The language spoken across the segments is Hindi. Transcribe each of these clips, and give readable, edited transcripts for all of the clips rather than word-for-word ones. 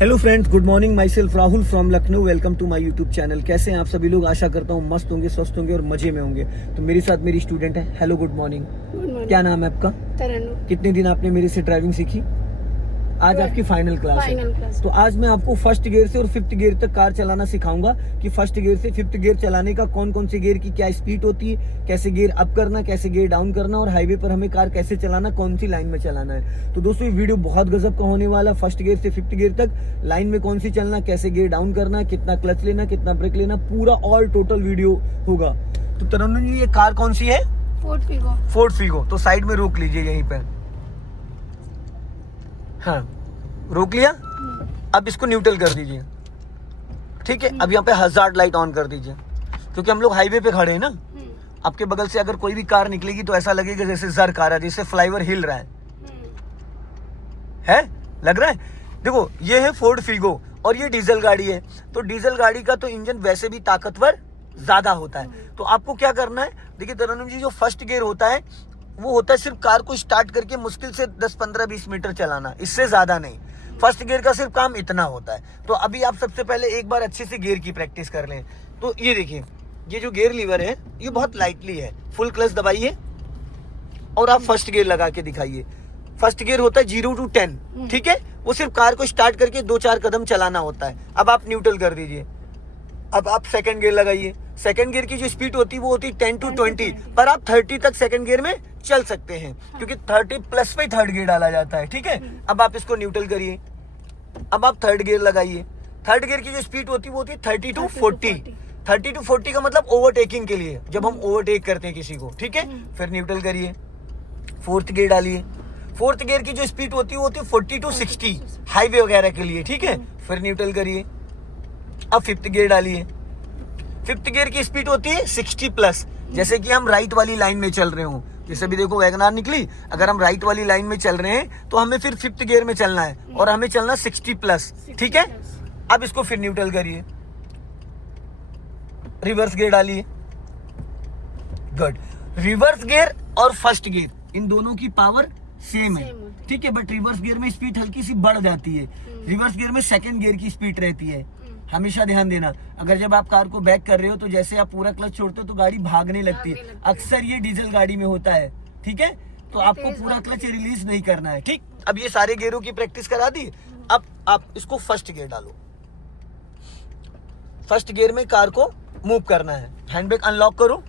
Hello friends, good morning. Myself Rahul from Lucknow. Welcome to my YouTube channel. कैसे हैं आप सभी लोग? आशा करता हूँ मस्त होंगे, स्वस्थ होंगे और मजे में होंगे। तो मेरे साथ मेरी स्टूडेंट है। Hello, good morning. क्या नाम है आपका? तरन्नुम। कितने दिन आपने मेरे से ड्राइविंग सीखी? आज आपकी फाइनल क्लास है। तो आज मैं आपको फर्स्ट गियर से और फिफ्थ गियर तक कार चलाना सिखाऊंगा कि फर्स्ट गियर से फिफ्थ गियर चलाने का कौन कौन से गियर की क्या स्पीड होती है, कैसे गियर अप करना, कैसे गियर डाउन करना और हाईवे पर हमें कार कैसे चलाना, कौन सी लाइन में चलाना है। तो दोस्तों, ये वीडियो बहुत गजब का होने वाला। फर्स्ट गियर से फिफ्थ गियर तक लाइन में कौन सी चलना, कैसे गियर डाउन करना, कितना क्लच लेना, कितना ब्रेक लेना, पूरा ऑल टोटल वीडियो होगा। तो तरन्नुम जी, ये कार कौन सी है? Ford Figo. तो साइड में रोक लीजिए यहीं पे। हाँ, रोक लिया। अब इसको न्यूट्रल कर दीजिए। ठीक है, अब यहाँ पे हजार्ड लाइट ऑन कर दीजिए, क्योंकि हम लोग हाईवे पे खड़े हैं ना। आपके बगल से अगर कोई भी कार निकलेगी तो ऐसा लगेगा जैसे जर कार है, जैसे फ्लाईओवर हिल रहा है लग रहा है। देखो, ये है फोर्ड फीगो और ये डीजल गाड़ी है। तो डीजल गाड़ी का तो इंजन वैसे भी ताकतवर ज्यादा होता है। तो आपको क्या करना है, देखिए तरन्नुम जी, जो फर्स्ट गियर होता है वो होता है सिर्फ कार को स्टार्ट करके मुश्किल से 10-15-20 मीटर चलाना, इससे ज्यादा नहीं। फर्स्ट गियर का सिर्फ काम इतना होता है। तो अभी आप सबसे पहले एक बार अच्छे से गियर की प्रैक्टिस कर लें। तो ये देखिए, ये जो गियर लीवर है ये बहुत लाइटली है। फुल क्लच दबाइए और आप फर्स्ट गियर लगा के दिखाइए। फर्स्ट गियर होता है 0 to 10। ठीक है, वो सिर्फ कार को स्टार्ट करके 2-4 कदम चलाना होता है। अब आप न्यूट्रल कर दीजिए। अब आप सेकंड गियर लगाइए। सेकंड गियर की जो स्पीड होती है वो होती है 10 to 20, पर आप 30 तक सेकंड गियर में चल सकते हैं, क्योंकि 30 प्लस पे थर्ड गियर डाला जाता है। ठीक है, अब आप इसको न्यूट्रल करिए। अब आप थर्ड गियर लगाइए। थर्ड गियर की जो स्पीड होती है वो होती है 30 to 40। 30 to 40 का मतलब ओवरटेकिंग के लिए, जब हम ओवरटेक करते हैं किसी को। ठीक है, फिर न्यूट्रल करिए। फोर्थ गियर डालिए। फोर्थ गियर की जो स्पीड होती है वो होती है 40 to 60 हाईवे वगैरह के लिए। ठीक है, फिर न्यूट्रल करिए। अब फिफ्थ गियर डालिए। फिफ्थ गियर की स्पीड होती है 60 प्लस, जैसे कि हम राइट वाली लाइन में चल रहे हो। जैसे भी देखो वैगनार निकली, अगर हम राइट वाली लाइन में चल रहे हैं तो हमें फिर फिफ्थ गियर में चलना है और हमें चलना 60 प्लस। ठीक है, अब इसको फिर न्यूट्रल करिए। रिवर्स गियर डालिए। गुड। रिवर्स गियर और फर्स्ट गियर, इन दोनों की पावर सेम है। ठीक है, बट रिवर्स गियर में स्पीड हल्की सी बढ़ जाती है। रिवर्स गियर में सेकंड गियर की स्पीड रहती है। हमेशा ध्यान देना, अगर जब आप कार को बैक कर रहे हो तो जैसे आप पूरा क्लच छोड़ते हो तो गाड़ी भागने लगती है। अक्सर ये डीजल गाड़ी में होता है। ठीक है, तो आपको पूरा क्लच रिलीज नहीं करना है। ठीक, अब ये सारे गियरों की प्रैक्टिस करा दी। अब आप इसको फर्स्ट गियर डालो। फर्स्ट गियर में कार को मूव करना है। हैंडब्रेक अनलॉक करो।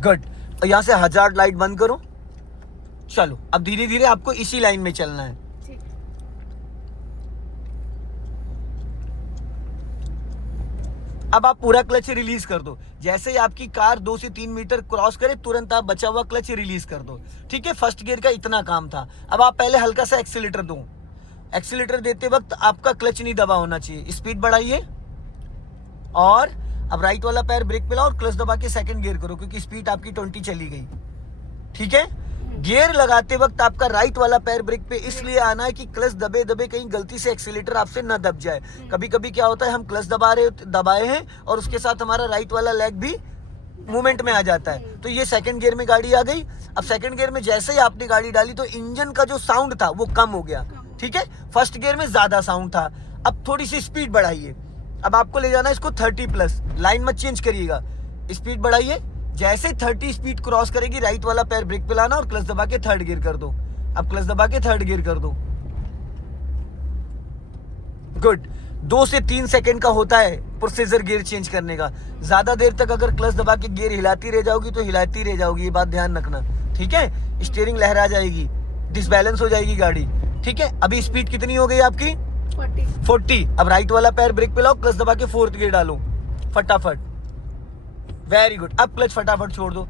गुड। और यहां से हजार्ड लाइट बंद करो। चलो, अब धीरे धीरे आपको इसी लाइन में चलना है। अब आप पूरा क्लच रिलीज कर दो। जैसे ही आपकी कार 2 से 3 मीटर क्रॉस करे, तुरंत आप बचा हुआ क्लच रिलीज कर दो। ठीक है, फर्स्ट गियर का इतना काम था। अब आप पहले हल्का सा एक्सीलेटर दो। एक्सीलेटर देते वक्त आपका क्लच नहीं दबा होना चाहिए। स्पीड बढ़ाइए और अब राइट वाला पैर ब्रेक पे लाओ और क्लच दबा के सेकंड गियर करो, क्योंकि स्पीड आपकी 20 चली गई। ठीक है, गियर लगाते वक्त आपका राइट वाला पैर ब्रेक पे इसलिए आना है कि क्लच दबे दबे कहीं गलती से एक्सीलेटर आपसे न दब जाए। कभी कभी क्या होता है, हम क्लच दबाए हैं और उसके साथ हमारा राइट वाला लेग भी मूवमेंट में आ जाता है। तो ये सेकंड गियर में गाड़ी आ गई। अब सेकंड गियर में जैसे ही आपने गाड़ी डाली तो इंजन का जो साउंड था वो कम हो गया। ठीक है, फर्स्ट गियर में ज्यादा साउंड था। अब थोड़ी सी स्पीड बढ़ाइए। अब आपको ले जाना है इसको 30 प्लस। लाइन मत चेंज करिएगा, स्पीड बढ़ाइए। जैसे 30 स्पीड क्रॉस करेगी, राइट वाला पैर ब्रेक पे लाना और क्लच दबा के थर्ड गियर कर दो। अब क्लच दबा के थर्ड गियर कर दो। गुड। 2 से 3 सेकंड का होता है प्रोसीजर गियर चेंज करने का। ज्यादा देर तक अगर क्लच दबा के गियर हिलाती रह जाओगी तो हिलाती रह जाओगी, ये बात ध्यान रखना। ठीक है, स्टीयरिंग लहरा जाएगी, डिसबैलेंस हो जाएगी गाड़ी। ठीक है, अभी स्पीड कितनी हो गई आपकी? 40। अब राइट वाला पैर ब्रेक पे लाओ, क्लच दबा के फोर्थ गियर डालो फटाफट। Very good. अब क्लच फटाफट छोड़ दो।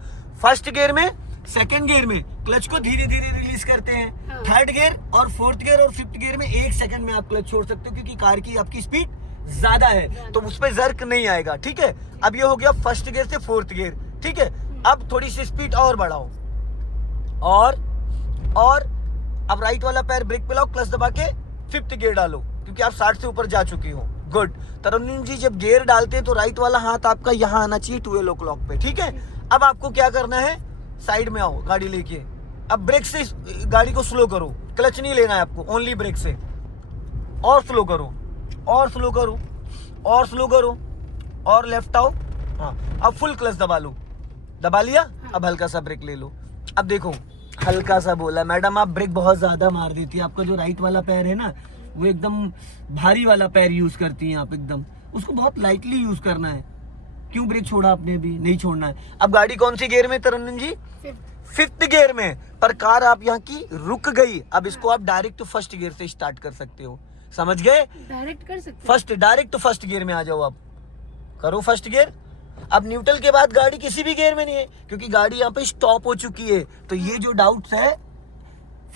फर्स्ट गियर में, सेकंड गियर में क्लच को धीरे धीरे रिलीज करते हैं। थर्ड गियर और फोर्थ गियर और फिफ्थ गियर में 1 सेकंड में आप क्लच छोड़ सकते हो, क्योंकि कार की आपकी स्पीड ज्यादा है तो उस पर जर्क नहीं आएगा। ठीक है, अब ये हो गया फर्स्ट गियर से फोर्थ गियर। ठीक है, अब थोड़ी सी स्पीड और बढ़ाओ और अब राइट वाला पैर ब्रेक पे लाओ, क्लच दबा के फिफ्थ गियर डालो, क्योंकि आप 60 से ऊपर जा चुकी हो। गुड। तरन्नुम जी, जब गियर डालते हैं तो राइट वाला हाथ आपका यहाँ आना चाहिए 12 o'clock पे। ठीक है, अब आपको क्या करना है, साइड में आओ गाड़ी लेके। अब ब्रेक से गाड़ी को स्लो करो, क्लच नहीं लेना है आपको, ओनली ब्रेक से। और स्लो करो, और स्लो करो, और स्लो करो, और लेफ्ट आओ। हाँ, अब फुल क्लच दबा लो, दबा लिया। अब हल्का सा ब्रेक ले लो। अब देखो हल्का सा बोला मैडम, आप ब्रेक बहुत ज्यादा मार देती है। आपका जो राइट वाला पैर है ना, वो एकदम भारी वाला पैर यूज करती हैं आप, एकदम उसको बहुत लाइटली यूज करना है। क्यों ब्रेक छोड़ा आपने? अभी नहीं छोड़ना है। अब गाड़ी कौन सी गियर में तरन्नुम जी? 5th गियर में। पर कार आप यहाँ की रुक गई। अब इसको आप डायरेक्ट तो फर्स्ट गियर से स्टार्ट कर सकते हो, समझ गए? डायरेक्ट कर सकते फर्स्ट, डायरेक्ट तो फर्स्ट गियर में आ जाओ। अब करो फर्स्ट गियर। अब न्यूट्रल के बाद गाड़ी किसी भी गियर में नहीं है, क्योंकि गाड़ी यहाँ पे स्टॉप हो चुकी है। तो ये जो डाउट्स है,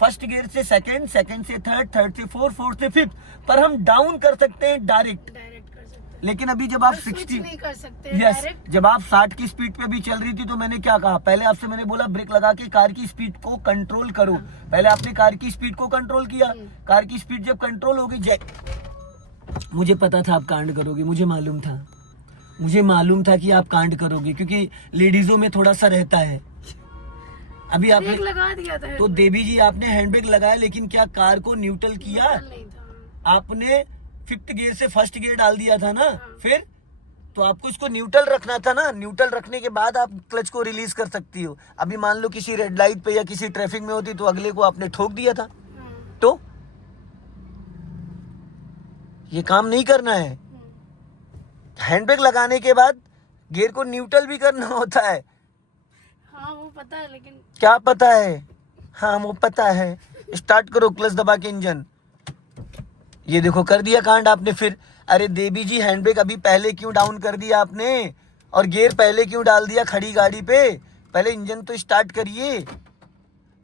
फर्स्ट गियर से सेकंड, सेकंड से थर्ड, थर्ड से फोर्थ, फोर्थ से फिफ्थ, पर हम डाउन कर सकते हैं डायरेक्ट कर सकते हैं। लेकिन अभी जब आप 60 नहीं कर सकते यस, जब आप 60 की स्पीड पे भी चल रही थी तो मैंने क्या कहा? पहले आपसे मैंने बोला ब्रेक लगा के कार की स्पीड को कंट्रोल करो। पहले आपने कार की स्पीड को कंट्रोल किया। कार की स्पीड जब कंट्रोल होगी, मुझे पता था आप कांड करोगे, मुझे मालूम था, मुझे मालूम था कि आप कांड करोगे, क्योंकि लेडीजों में थोड़ा सा रहता है। अभी आपने लगा दिया था तो देवी जी आपने हैंड ब्रेक लगाया, लेकिन क्या कार को न्यूट्रल किया? नहीं था। आपने 5th गियर से फर्स्ट गियर डाल दिया था ना। फिर तो आपको इसको न्यूट्रल रखना था ना। न्यूट्रल रखने के बाद आप क्लच को रिलीज कर सकती हो। अभी मान लो किसी रेड लाइट पे या किसी ट्रैफिक में होती तो अगले को आपने ठोक दिया था, तो ये काम नहीं करना है। हैंड ब्रेक लगाने के बाद गियर को न्यूट्रल भी करना होता है। हाँ वो पता है, लेकिन क्या पता है? हाँ वो पता है। स्टार्ट करो क्लच दबा के इंजन। ये देखो कर दिया कांड आपने। फिर अरे देवी जी, हैंड ब्रेक अभी पहले क्यों डाउन कर दिया आपने, और गियर पहले क्यों डाल दिया खड़ी गाड़ी पे? पहले इंजन तो स्टार्ट करिए,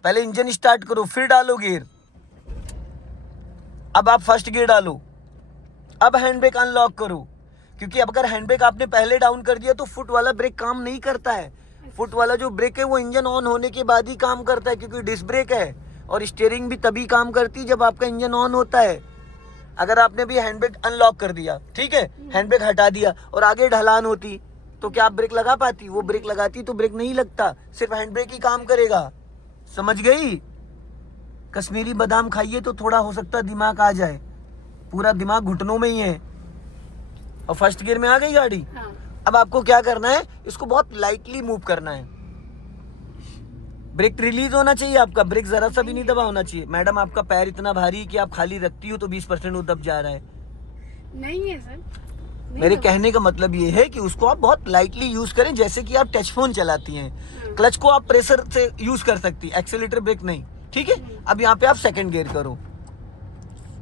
पहले इंजन स्टार्ट करो फिर डालो गियर। अब आप फर्स्ट गियर डालो। अब हैंड ब्रेक अनलॉक करो, क्योंकि अब अगर हैंड ब्रेक आपने पहले डाउन कर दिया तो फुट वाला ब्रेक काम नहीं करता है। फुट वाला जो ब्रेक है वो इंजन ऑन होने के बाद ही काम करता है, क्योंकि डिस्क ब्रेक है। और स्टीयरिंग भी तभी काम करती है जब आपका इंजन ऑन होता है। अगर आपने भी हैंड ब्रेक अनलॉक कर दिया, ठीक है, हैंड ब्रेक हटा दिया और आगे ढलान होती तो क्या आप ब्रेक लगा पाती? वो ब्रेक लगाती तो ब्रेक नहीं लगता, सिर्फ हैंड ब्रेक ही काम करेगा। समझ गई? कश्मीरी बादाम खाइए तो थोड़ा हो सकता है दिमाग आ जाए, पूरा दिमाग घुटनों में ही है। और फर्स्ट गियर में आ गई गाड़ी। हाँ। अब आपको क्या करना है? इसको बहुत लाइटली मूव करना है। ब्रेक रिलीज होना चाहिए आपका, ब्रेक जरा सा भी नहीं दबा होना चाहिए। मैडम आपका पैर इतना भारी है कि आप खाली रखती हो तो 20% वो दब जा रहा है। नहीं है सर। मेरे कहने का मतलब ये है कि उसको आप बहुत लाइटली यूज करें, जैसे कि आप टच फोन चलाती हैं। क्लच को आप प्रेशर से यूज कर सकती है, एक्सीलरेटर ब्रेक नहीं, ठीक है। अब यहाँ पे आप सेकंड गियर करो।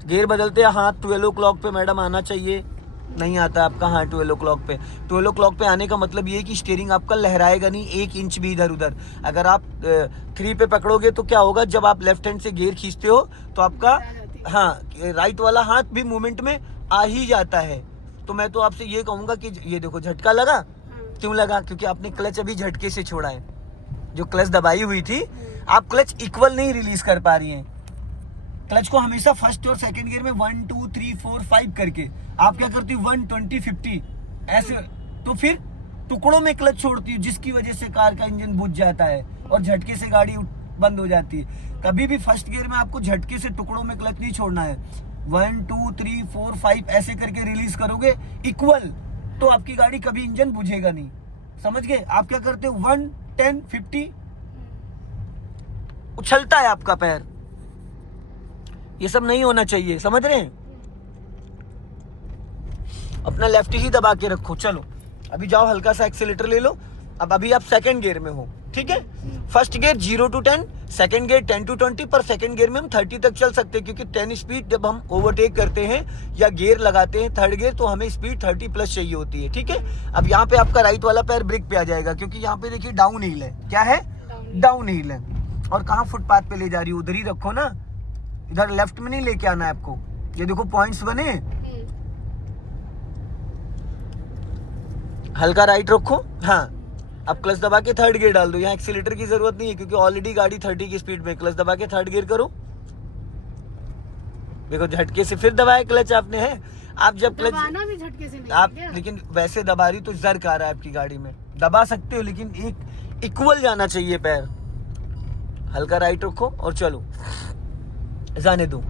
गियर बदलते हाथ 12 o'clock पे मैडम आना चाहिए, नहीं आता आपका। हाँ 12 o'clock पे, 12 o'clock पे आने का मतलब ये है कि स्टीयरिंग आपका लहराएगा नहीं 1 इंच भी इधर उधर। अगर आप 3 पे पकड़ोगे तो क्या होगा, जब आप लेफ्ट हैंड से गियर खींचते हो तो आपका राइट वाला हाथ भी मूवमेंट में आ ही जाता है। तो मैं तो आपसे ये कहूंगा कि ये देखो झटका लगा, क्यों लगा? क्योंकि आपने क्लच अभी झटके से छोड़ा है। जो क्लच दबाई हुई थी, आप क्लच इक्वल नहीं रिलीज कर पा रही हैं। क्लच को हमेशा फर्स्ट और सेकंड गियर में 1 2 3 4 5 करके आप क्या करती हो 1 20 50 ऐसे, तो फिर टुकड़ों में क्लच छोड़ती हूँ, जिसकी वजह से कार का इंजन बुझ जाता है और झटके से गाड़ी बंद हो जाती है। कभी भी फर्स्ट गियर में आपको झटके से टुकड़ों में क्लच नहीं छोड़ना है। 1 2 3 4 5 ऐसे करके रिलीज करोगे इक्वल, तो आपकी गाड़ी कभी इंजन बुझेगा नहीं। समझ गए? आप क्या करते हो 1 10 50, उछलता है आपका पैर। ये सब नहीं होना चाहिए, समझ रहे हैं? अपना लेफ्ट ही दबा के रखो। चलो अभी जाओ हल्का सा एक्सीलेटर ले लो। अब अभी आप सेकंड गियर में हो, ठीक है। First gear 0 to 10, second gear 10 to 20, पर सेकंड गियर में हम 30 तक चल सकते हैं, क्योंकि 10 स्पीड जब हम ओवरटेक करते हैं या गियर लगाते हैं थर्ड गियर, तो हमें स्पीड 30 प्लस चाहिए होती है, ठीक है। अब यहाँ पे आपका राइट वाला पैर ब्रेक पे आ जाएगा, क्योंकि यहाँ पे देखिए डाउन हिल है। क्या है? डाउन हिल है। और कहाँ फुटपाथ पे ले जा रही हो? उधर ही रखो ना, इधर लेफ्ट में नहीं लेके आना है आपको। ये देखो पॉइंट्स बने, हल्का राइट रखो। हाँ अब क्लच दबा के थर्ड गियर डाल दो। यहाँ एक्सीलेटर की जरूरत नहीं है, क्योंकि ऑलरेडी गाड़ी 30 की स्पीड में। क्लच दबा के थर्ड गियर करो। देखो झटके से फिर दबाया क्लच आपने, है। आप जब क्लच दबाना भी झटके से नहीं आप, लेकिन वैसे दबा रही तो जर्क आ रहा है आपकी गाड़ी में। दबा सकते हो, लेकिन एक इक्वल जाना चाहिए पैर। हल्का राइट रखो और चलो, जाने दो।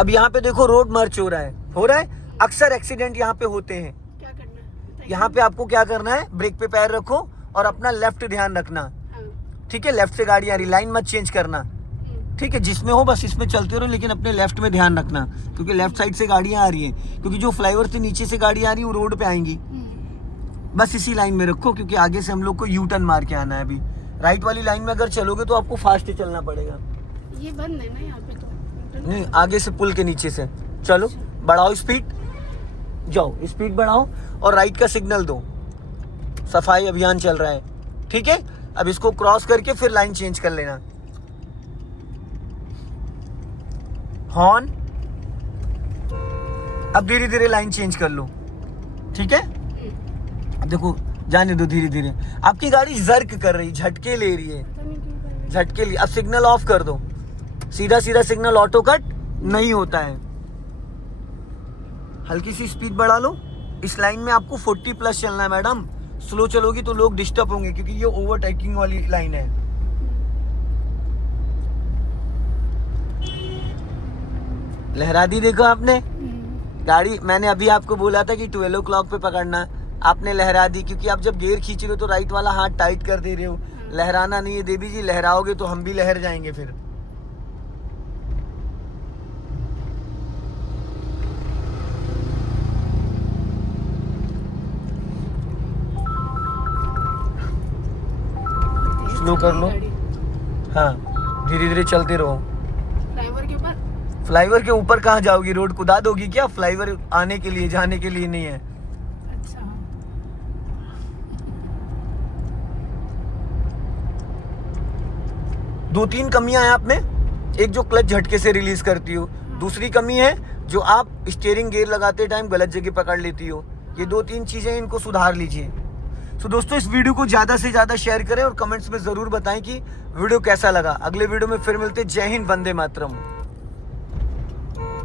अब यहाँ पे देखो रोड मर्च हो रहा है। अक्सर एक्सीडेंट यहाँ पे होते हैं। क्या करना है? यहाँ पे आपको क्या करना है, ब्रेक पे पैर रखो और अपना लेफ्ट ध्यान रखना, हाँ। ठीक है। लेफ्ट से गाड़ी आ रही, लाइन मत चेंज करना, ठीक है। जिसमें हो बस इसमें चलते रहो, लेकिन अपने लेफ्ट में ध्यान रखना, क्योंकि लेफ्ट साइड से गाड़ियाँ आ रही हैं, क्योंकि जो फ्लाईओवर से नीचे से गाड़ी आ रही है वो रोड पे आएंगी। बस इसी लाइन में रखो, क्योंकि आगे से हम लोग को यू टर्न मार के आना है। अभी राइट वाली लाइन में अगर चलोगे तो आपको फास्ट चलना पड़ेगा। ये बंद है ना यहाँ पे तो? नहीं, आगे से पुल के नीचे से चलो, बढ़ाओ स्पीड, जाओ स्पीड बढ़ाओ और राइट का सिग्नल दो। सफाई अभियान चल रहा है, ठीक है। अब इसको क्रॉस करके फिर लाइन चेंज कर लेना। हॉर्न, अब धीरे धीरे लाइन चेंज कर लो, ठीक है। अब देखो, जाने दो धीरे धीरे। आपकी गाड़ी जर्क कर रही, झटके ले रही है, पता नहीं क्यों कर रही है। झटके लिए। अब सिग्नल ऑफ कर दो, सीधा सीधा सिग्नल ऑटो कट नहीं होता है। हल्की सी स्पीड बढ़ा लो। इस लाइन में आपको 40 प्लस चलना है मैडम। स्लो चलोगी तो लोग डिस्टर्ब होंगे, क्योंकि ये ओवरटेकिंग वाली लाइन है। लहरा दी देखो आपने गाड़ी। मैंने अभी आपको बोला था कि 12 o'clock पे पकड़ना, आपने लहरा दी, क्योंकि आप जब गियर खींच रहे हो तो राइट वाला हाथ टाइट कर दे रहे हो। लहराना नहीं है देवी जी, लहराओगे तो हम भी लहर जाएंगे फिर। स्लो कर लो, गाड़ी। हाँ धीरे धीरे चलते रहो। ड्राइवर के ऊपर? फ्लाईओवर के ऊपर कहाँ जाओगी, रोड कुदा दोगी क्या? फ्लाईओवर आने के लिए, जाने के लिए नहीं है। अच्छा। 2-3 कमियां हैं आप में। एक जो क्लच झटके से रिलीज करती हो, दूसरी कमी है जो आप स्टीयरिंग गियर लगाते टाइम गलत जगह पकड़ लेती हो। ये 2-3 चीजें, इनको सुधार लीजिए। तो दोस्तों, इस वीडियो को ज्यादा से ज्यादा शेयर करें और कमेंट्स में जरूर बताएं कि वीडियो कैसा लगा। अगले वीडियो में फिर मिलते। जय हिंद, वंदे मातरम।